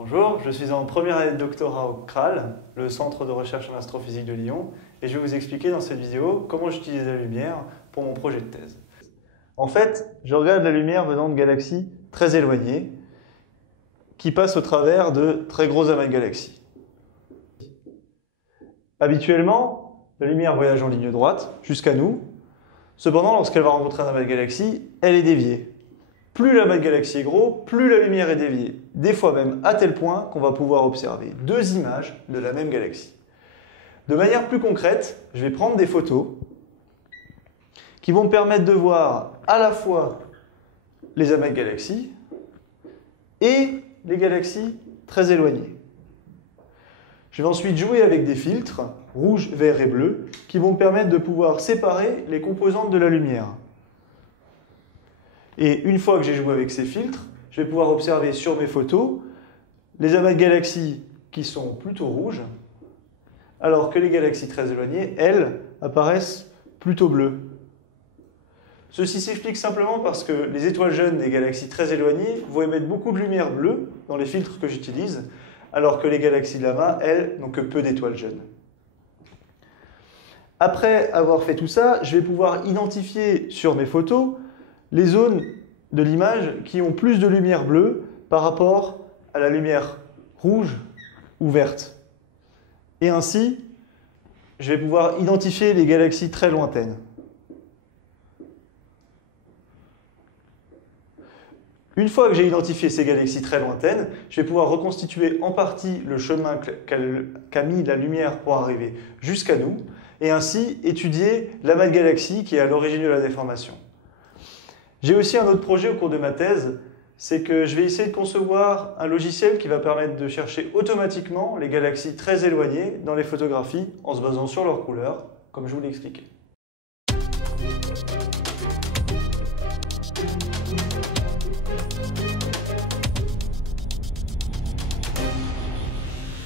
Bonjour, je suis en première année de doctorat au CRAL, le Centre de recherche en astrophysique de Lyon, et je vais vous expliquer dans cette vidéo comment j'utilise la lumière pour mon projet de thèse. En fait, je regarde la lumière venant de galaxies très éloignées, qui passent au travers de très gros amas de galaxies. Habituellement, la lumière voyage en ligne droite jusqu'à nous. Cependant, lorsqu'elle va rencontrer un amas de galaxies, elle est déviée. Plus l'amas de galaxies est gros, plus la lumière est déviée. Des fois même à tel point qu'on va pouvoir observer deux images de la même galaxie. De manière plus concrète, je vais prendre des photos qui vont me permettre de voir à la fois les amas de galaxies et les galaxies très éloignées. Je vais ensuite jouer avec des filtres, rouge, vert et bleu, qui vont me permettre de pouvoir séparer les composantes de la lumière. Et une fois que j'ai joué avec ces filtres, je vais pouvoir observer sur mes photos les amas de galaxies qui sont plutôt rouges, alors que les galaxies très éloignées, elles, apparaissent plutôt bleues. Ceci s'explique simplement parce que les étoiles jeunes des galaxies très éloignées vont émettre beaucoup de lumière bleue dans les filtres que j'utilise, alors que les galaxies de l'amas, elles, n'ont que peu d'étoiles jeunes. Après avoir fait tout ça, je vais pouvoir identifier sur mes photos les zones de l'image qui ont plus de lumière bleue par rapport à la lumière rouge ou verte. Et ainsi, je vais pouvoir identifier les galaxies très lointaines. Une fois que j'ai identifié ces galaxies très lointaines, je vais pouvoir reconstituer en partie le chemin qu'a mis la lumière pour arriver jusqu'à nous, et ainsi étudier l'amas de galaxies qui est à l'origine de la déformation. J'ai aussi un autre projet au cours de ma thèse, c'est que je vais essayer de concevoir un logiciel qui va permettre de chercher automatiquement les galaxies très éloignées dans les photographies en se basant sur leur couleur, comme je vous l'ai expliqué.